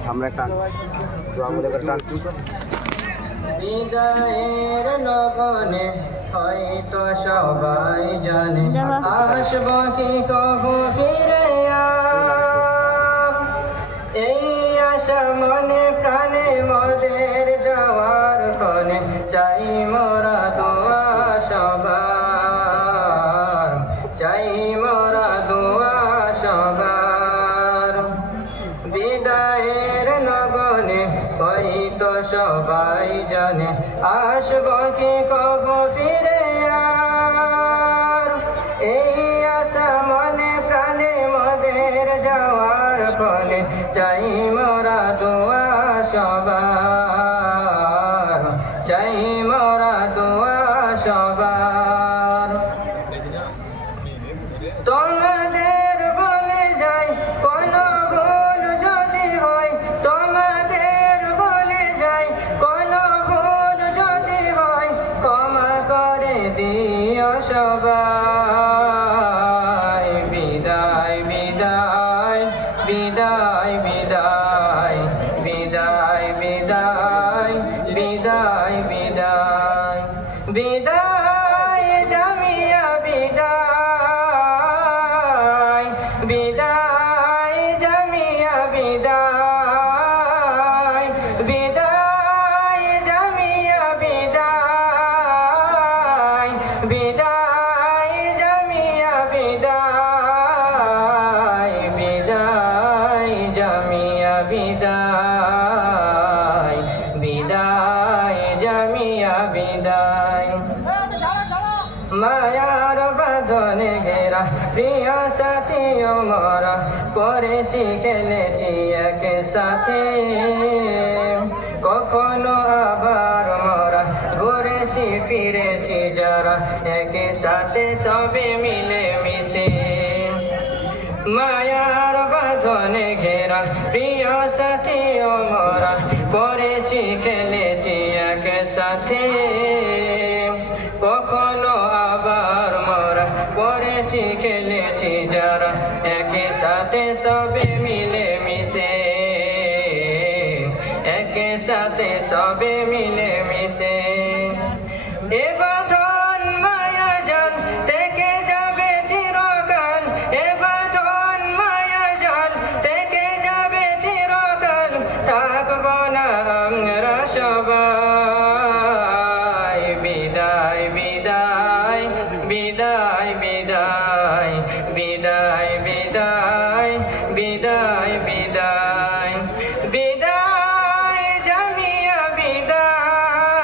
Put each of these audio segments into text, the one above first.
সামনে টান দু আঙুলে করে টান। বিদায়ের লগনে হয়তো সবাই জানে আসব কি কবু ফিরে এই আশা মনে প্রাণে মোদের যাওয়ার ক্ষণে চাই মোরা দোয়া সবার, চাই মোরা দোয়া সবার। বিদায়ের লগনে হয়তো সবাই জানে আসব কি কবু ফিরে এই আশা মনে প্রাণে মোদের যাওয়ার ফলে চাই মোরা দোয়া সবার, চাই মোরা দোয়া সবার। তোমাদের বলে যাই কোনো ভুল যদি হয়, তোমাদের বলে যাই কোনো ভুল যদি হয়, ক্ষমা করে দিও সবাই। বিদায় বিদায় বিদায় বিদায় বিদায় বিদায় বিদায় বিদায় বিদায় জামিয়া বিদায়, বিদায় জামিয়া বিদায়, বিদায় জামিয়া বিদায়, বিদায় জামিয়া বিদায়, বিদায় জামিয়া বিদায়, বিদায় জামিয়া বিদায়। মায়ার বাঁধনে ঘেরা প্রিয় সাথী মোরা পড়েছি খেলেছি এক সাথে, কখনো আবার মোরা ঘুরেছি ফিরেছি যারা এক সাথে সবে মিলে মিশে। মায়ার বাঁধনে ঘেরা প্রিয় সাথী মোরা পড়েছি খেলেছি এক সাথে, কখনো আবার মোরা পড়েছি খেলেছি যারা একই সাথে সবে মিলে মিশে, একই সাথে সবে মিলে মিশে। এ বাঁধন মায়া জাল থেকে যাবে চিরকাল, এ বাঁধন মায়া জাল থেকে যাবে চিরকাল, থাকব না আমরা সবাই। বিদায় বিদায় বিদায় বিদায় বিদায় বিদায় বিদায় বিদায় বিদায় জামিয়া বিদায়,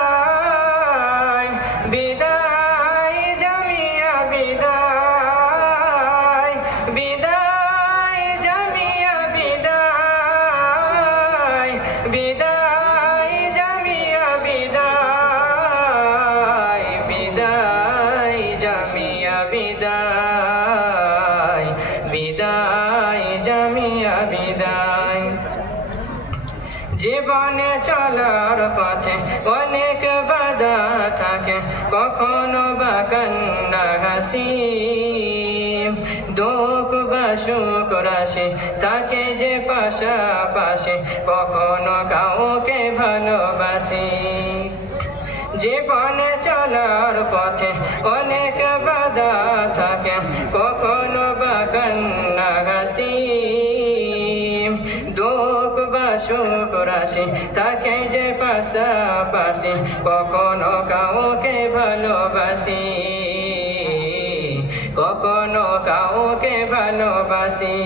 বিদায় জামিয়া বিদায়, বিদায় জামিয়া বিদায়, বিদায় জামিয়া বিদায়, বিদায় জামিয়া বিদায়, বিদায় জামিয়া বিদায়। জীবনে চলার পথে অনেক বাধা থাকে, কখনো বা কান্না হাসি, দুঃখ বা সুখ রাশি তাকে যে পাশাপাশি, কখনো কাউকে ভালোবাসি। জীবনে চলার পথে অনেক বাধা থাকে, কখনো বা কান্না হাসি, দুঃখ বা সুখ রাশি তাকে যে পাশাপাশি, কখনো কাউকে ভালোবাসি, কখনো কাউকে ভালোবাসি।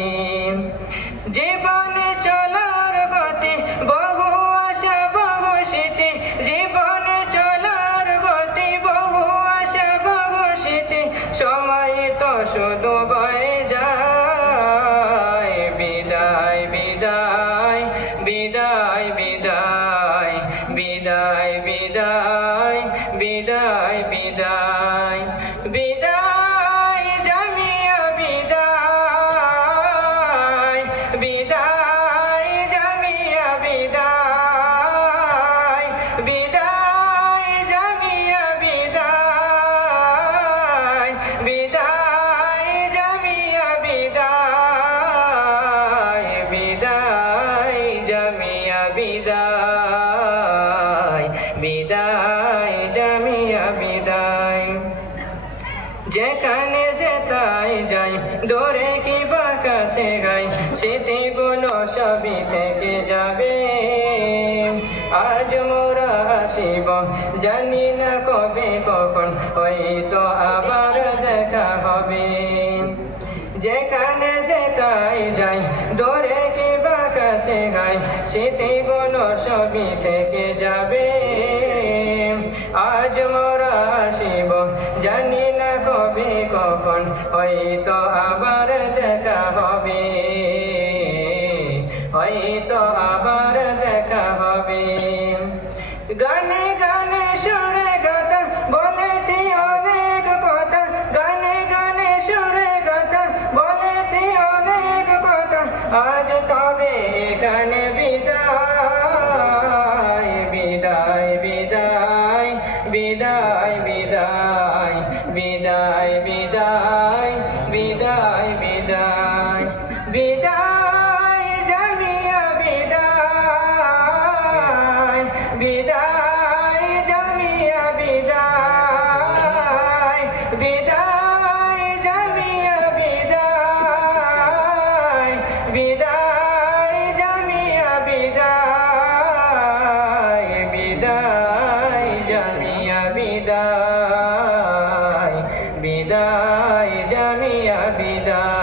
জীবনে চলার গতি বহু আশা বহু স্মৃতি, জীবনে চলার গতি বহু আশা বহু স্মৃতি, সময় তো শুধু বয়ে যায়। বিদায় বিদায় বিদায় বিদায় বিদায় বিদায় বিদায় বিদায় বিদায় জামিয়া বিদায়, সবই থেকে যাবে। আজ মোরা আসিব জানি না কবে কখন, হয়তো আবার দেখা হবে। যেখানে যেতাই যাই দূরে কিবা কাছে গাই, স্মৃতিগুলো সবই থেকে যাবে। আজ মোরা আসিব জানি না কবে কখন, হয়তো আবার দেখা হবে, হয়তো আবার দেখা হবে। গানে গানে সুরে গাথা বলেছি অনেক কথা, গানে গানে সুরে গাথা বলেছি অনেক কথা, আজ তবে এখানে বিদায়, বিদায় বিদায় বিদায় বিদায় বিদায় বিদায় বিদায় বিদায় বিদায় জামিয়া বিদায়, বিদায় জামিয়া বিদায়, বিদায় জামিয়া বিদায়, বিদায় জামিয়া বিদায়, বিদায় জামিয়া বিদায়, বিদায় জামিয়া বিদায়।